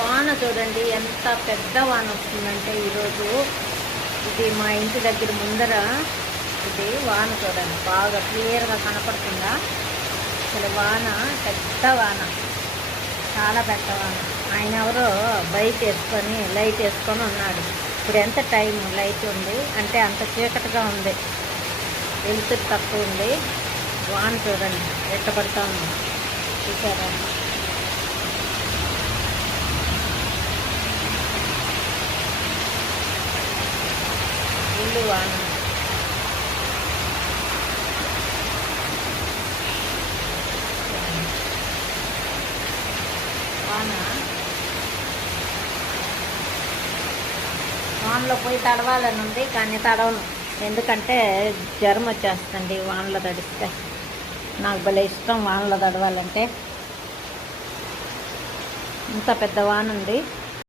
వాన చూడండి ఎంత పెద్ద వాన వస్తుందంటే ఈరోజు. ఇది మా ఇంటి దగ్గర ముందర ఇది వాన చూడండి, బాగా క్లియర్గా కనపడుతుందా? అసలు వాన పెద్ద వాన, చాలా పెద్ద వాన. ఆయన ఎవరో బైక్ వేసుకొని లైట్ వేసుకొని ఉన్నాడు. ఇప్పుడు ఎంత టైం లైట్ ఉంది అంటే అంత చీకటిగా ఉంది, వెలుతురు తక్కువ ఉంది. వాన చూడండి ఎట్ట పడుతూ ఉంది, చూసారా? ఇల్లు వాన. వానలో పోయి తడవాలని ఉంది కానీ తడవను, ఎందుకంటే జ్వరం వచ్చేస్తుంది వానలో తడిస్తే. నాకు భలే ఇష్టం వానలో తడవాలంటే. ఇంత పెద్ద వాన ఉంది.